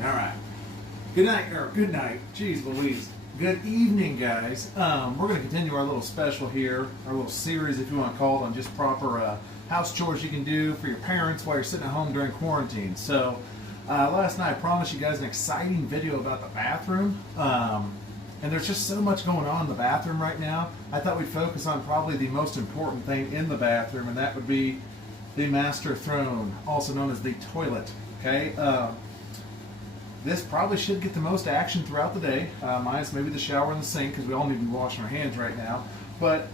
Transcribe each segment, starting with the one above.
All right. Good night, or good night. Jeez Louise. Good evening, guys. We're going to continue our little special here, our little series, if you want to call it, on just proper house chores you can do for your parents while you're sitting at home during quarantine. So, last night I promised you guys an exciting video about the bathroom. And there's just so much going on in the bathroom right now. I thought we'd focus on probably the most important thing in the bathroom, and that would be the master throne, also known as the toilet. Okay. This probably should get the most action throughout the day, minus maybe the shower and the sink, because we all need to be washing our hands right now. But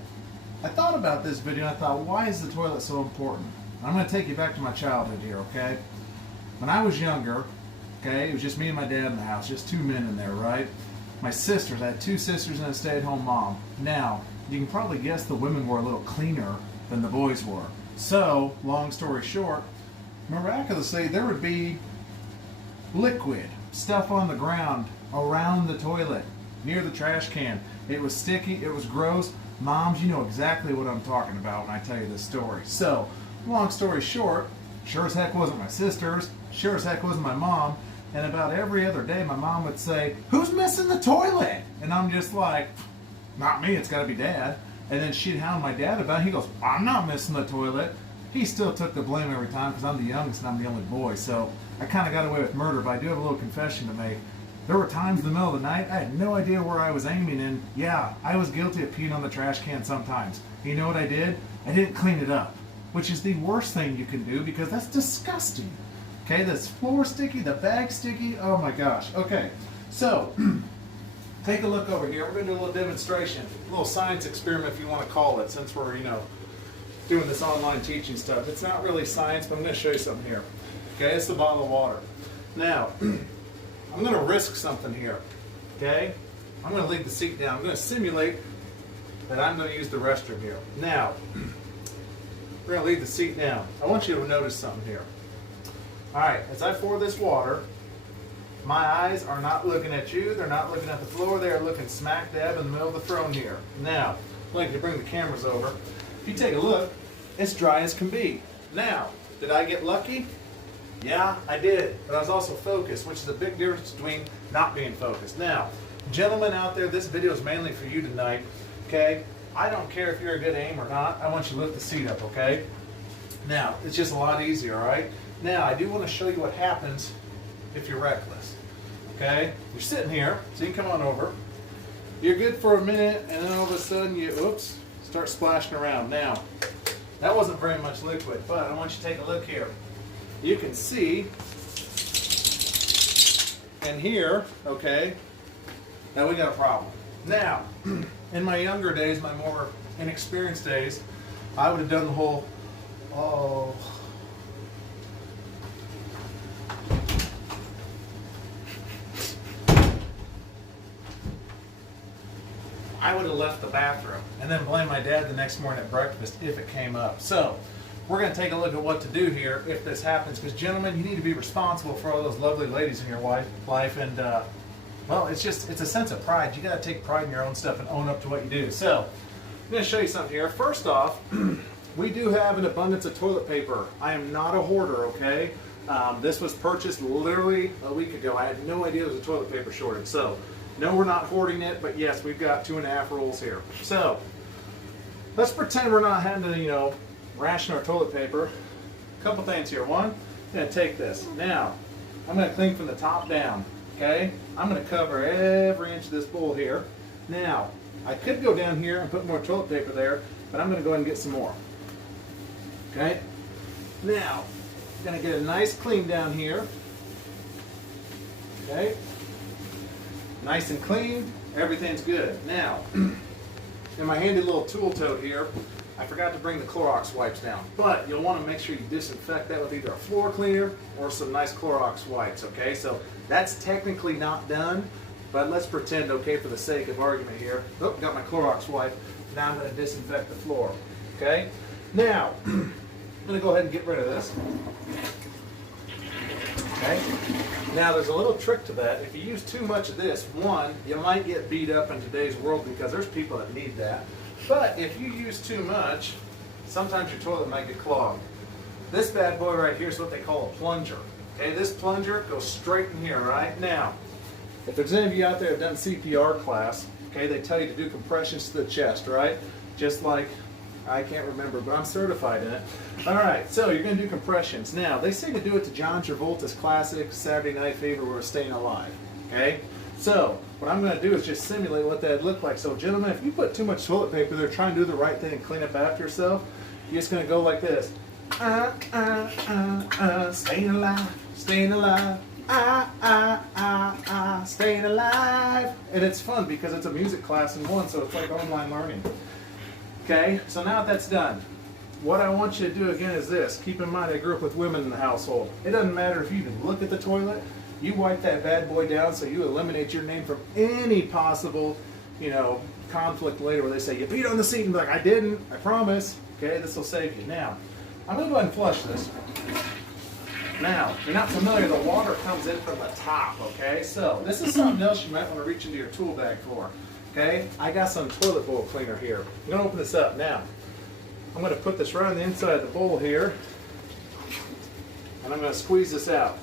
I thought about this video, and I thought, why is the toilet so important? I'm going to take you back to my childhood here, okay? When I was younger, okay, it was just me and my dad in the house, just two men in there, right? My sisters, I had two sisters and a stay-at-home mom. Now, you can probably guess the women were a little cleaner than the boys were. So, long story short, miraculously, there would be liquid stuff on the ground around the toilet near the trash can. It was sticky, it was gross. Moms, you know exactly what I'm talking about when I tell you this story. So, long story short, sure as heck wasn't my sisters, sure as heck wasn't my mom, and about every other day my mom would say, "Who's missing the toilet?" And I'm just like, "Not me, it's gotta be Dad." And then she'd hound my dad about it. He goes, "I'm not missing the toilet." He still took the blame every time because I'm the youngest and I'm the only boy. So I kind of got away with murder, but I do have a little confession to make. There were times in the middle of the night, I had no idea where I was aiming, and yeah, I was guilty of peeing on the trash can sometimes. You know what I did? I didn't clean it up, which is the worst thing you can do because that's disgusting. Okay, this floor sticky, the bag sticky, oh my gosh. Okay, so take a look over here. We're going to do a little demonstration, a little science experiment if you want to call it, since we're, doing this online teaching stuff. It's not really science, but I'm going to show you something here. Okay, it's a bottle of water. Now, I'm going to risk something here. Okay, I'm going to leave the seat down. I'm going to simulate that I'm going to use the restroom here. Now, we're going to leave the seat down. I want you to notice something here. All right, as I pour this water, my eyes are not looking at you. They're not looking at the floor. They are looking smack dab in the middle of the throne here. Now, I'd like to bring the cameras over. If you take a look, it's dry as can be. Now, did I get lucky? Yeah, I did. But I was also focused, which is a big difference between not being focused. Now, gentlemen out there, this video is mainly for you tonight. Okay? I don't care if you're a good aim or not. I want you to lift the seat up, okay? Now, it's just a lot easier, all right? Now, I do want to show you what happens if you're reckless. Okay? You're sitting here, so you come on over. You're good for a minute, and then all of a sudden you, oops, start splashing around. Now, that wasn't very much liquid, but I want you to take a look here. You can see, and here, okay, now we got a problem. Now, in my younger days, my more inexperienced days, I would have done the whole, I would have left the bathroom and then blame my dad the next morning at breakfast if it came up. So we're going to take a look at what to do here if this happens, because gentlemen, you need to be responsible for all those lovely ladies in your life, and well, it's a sense of pride. You got to take pride in your own stuff and own up to what you do. So I'm going to show you something here. First off, we do have an abundance of toilet paper. I am not a hoarder, okay? This was purchased literally a week ago. I had no idea there was a toilet paper shortage. So no, we're not hoarding it, but yes, we've got 2.5 rolls here. So let's pretend we're not having to, ration our toilet paper. A couple things here. One, I'm going to take this. Now, I'm going to clean from the top down. Okay? I'm going to cover every inch of this bowl here. Now, I could go down here and put more toilet paper there, but I'm going to go ahead and get some more. Okay? Now, I'm going to get a nice clean down here. Okay? Nice and clean, everything's good. Now, in my handy little tool tote here, I forgot to bring the Clorox wipes down, but you'll want to make sure you disinfect that with either a floor cleaner or some nice Clorox wipes, okay? So that's technically not done, but let's pretend, okay, for the sake of argument here. Oh, got my Clorox wipe. Now I'm going to disinfect the floor, okay? Now, I'm going to go ahead and get rid of this. Okay? Now there's a little trick to that. If you use too much of this, one, you might get beat up in today's world because there's people that need that. But if you use too much, sometimes your toilet might get clogged. This bad boy right here is what they call a plunger. Okay, this plunger goes straight in here, right? Now, if there's any of you out there who have done CPR class, okay, they tell you to do compressions to the chest, right? Just like, I can't remember, but I'm certified in it. All right, so you're going to do compressions. Now, they say to do it to John Travolta's classic Saturday Night Fever, We're Staying Alive, okay? So, what I'm going to do is just simulate what that'd look like. So, gentlemen, if you put too much toilet paper there trying to do the right thing and clean up after yourself, you're just going to go like this. Staying alive, staying alive. Staying alive. And it's fun because it's a music class in one, so it's like online learning. Okay, so now that that's done, what I want you to do again is this. Keep in mind I grew up with women in the household. It doesn't matter if you even look at the toilet, you wipe that bad boy down so you eliminate your name from any possible, conflict later where they say, you peed on the seat, and be like, I didn't, I promise. Okay, this will save you. Now, I'm going to go ahead and flush this. Now, if you're not familiar, the water comes in from the top, okay? So, this is something else you might want to reach into your tool bag for, okay? I got some toilet bowl cleaner here. I'm going to open this up now. I'm going to put this right on the inside of the bowl here, and I'm going to squeeze this out.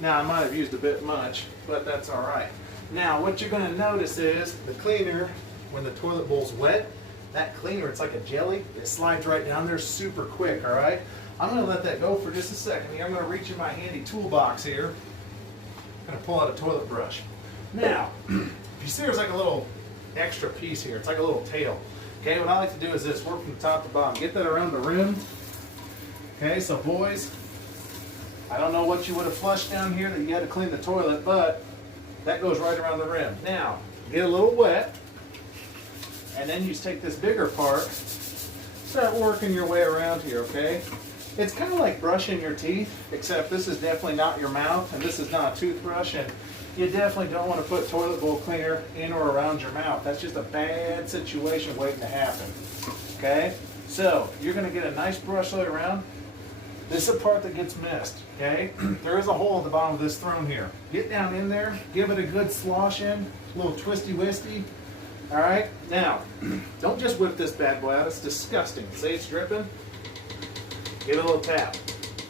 Now, I might have used a bit much, but that's all right. Now, what you're going to notice is the cleaner, when the toilet bowl's wet, that cleaner, it's like a jelly. It slides right down there super quick, all right? I'm going to let that go for just a second here. I'm going to reach in my handy toolbox here. I'm going to pull out a toilet brush. Now, if you see there's like a little extra piece here. It's like a little tail. Okay, what I like to do is this, work from top to bottom. Get that around the rim. Okay, so boys, I don't know what you would have flushed down here that you had to clean the toilet, but that goes right around the rim. Now, get a little wet, and then you just take this bigger part, start working your way around here, okay? It's kind of like brushing your teeth, except this is definitely not your mouth, and this is not a toothbrush, and you definitely don't want to put toilet bowl cleaner in or around your mouth. That's just a bad situation waiting to happen, okay? So, you're going to get a nice brush laid around. This is the part that gets missed, okay? There is a hole at the bottom of this throne here. Get down in there, give it a good slosh in, a little twisty-wisty. All right, now, don't just whip this bad boy out. It's disgusting. Say it's dripping, give it a little tap.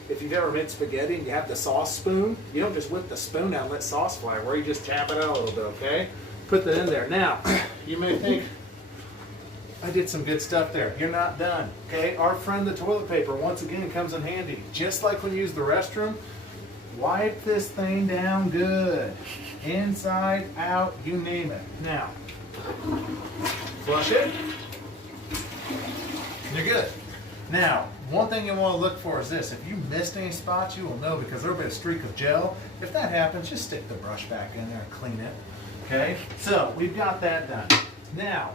If you've ever made spaghetti and you have the sauce spoon, you don't just whip the spoon out and let sauce fly everywhere. You just tap it out a little bit, okay? Put that in there. Now, you may think, I did some good stuff there. You're not done, okay? Our friend the toilet paper, once again, comes in handy. Just like when you use the restroom, wipe this thing down good. Inside, out, you name it. Now, flush it. You're good. Now, one thing you want to look for is this. If you missed any spots, you will know because there'll be a streak of gel. If that happens, just stick the brush back in there and clean it. Okay? So, we've got that done. Now,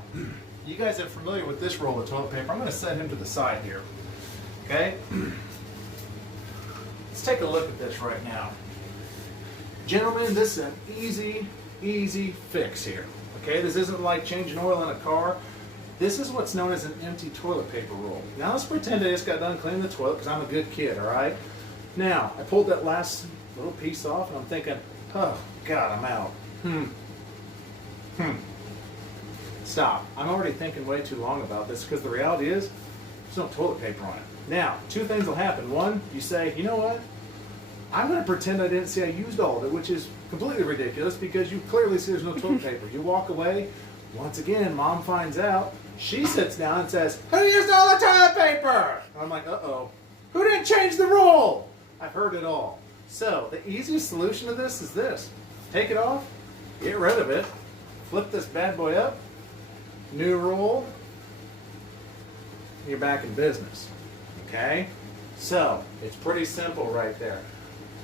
you guys are familiar with this roll of toilet paper. I'm going to set him to the side here. Okay? Let's take a look at this right now. Gentlemen, this is an easy fix here. Okay, this isn't like changing oil in a car. This is what's known as an empty toilet paper roll. Now let's pretend I just got done cleaning the toilet because I'm a good kid, all right? Now, I pulled that last little piece off and I'm thinking, oh, God, I'm out. Stop. I'm already thinking way too long about this because the reality is there's no toilet paper on it. Now, two things will happen. One, you say, you know what? I'm going to pretend I didn't see I used all of it, which is completely ridiculous because you clearly see there's no toilet paper. You walk away. Once again, Mom finds out. She sits down and says, who used all the toilet paper? And I'm like, uh-oh. Who didn't change the roll? I've heard it all. So the easiest solution to this is this. Take it off. Get rid of it. Flip this bad boy up. New roll. You're back in business. Okay? So, it's pretty simple right there.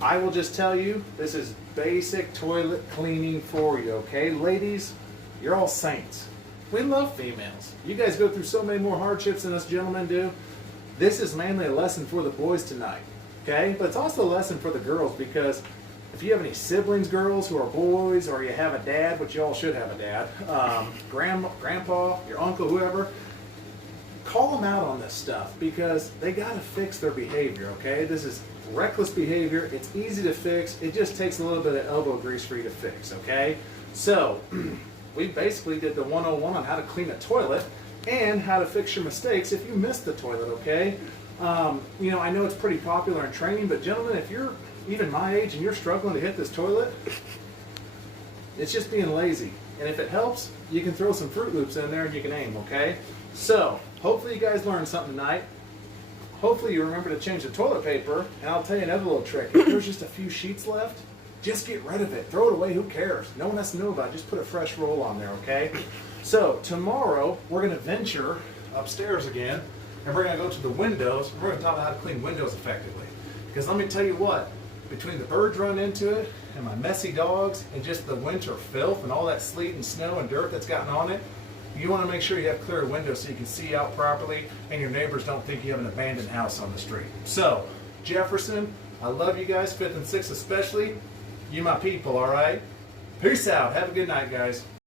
I will just tell you, this is basic toilet cleaning for you, okay? Ladies, you're all saints. We love females. You guys go through so many more hardships than us gentlemen do. This is mainly a lesson for the boys tonight, okay? But it's also a lesson for the girls because if you have any siblings, girls, who are boys, or you have a dad, which you all should have a dad, grandpa, your uncle, whoever, call them out on this stuff because they got to fix their behavior, okay? This is reckless behavior. It's easy to fix. It just takes a little bit of elbow grease for you to fix, okay? So, we basically did the 101 on how to clean a toilet and how to fix your mistakes if you missed the toilet, okay? You know, I know it's pretty popular in training, but gentlemen, if you're even my age and you're struggling to hit this toilet, it's just being lazy. And if it helps, you can throw some Fruit Loops in there and you can aim, okay? So, hopefully you guys learned something tonight. Hopefully you remember to change the toilet paper. And I'll tell you another little trick. If there's just a few sheets left, just get rid of it. Throw it away, who cares? No one has to know about it. Just put a fresh roll on there, okay? So, tomorrow, we're gonna venture upstairs again, and we're gonna go to the windows, and we're gonna talk about how to clean windows effectively. Because let me tell you what, between the birds running into it, and my messy dogs, and just the winter filth, and all that sleet and snow and dirt that's gotten on it, you want to make sure you have clear windows so you can see out properly, and your neighbors don't think you have an abandoned house on the street. So, Jefferson, I love you guys, 5th and 6th especially. You my people, all right? Peace out. Have a good night, guys.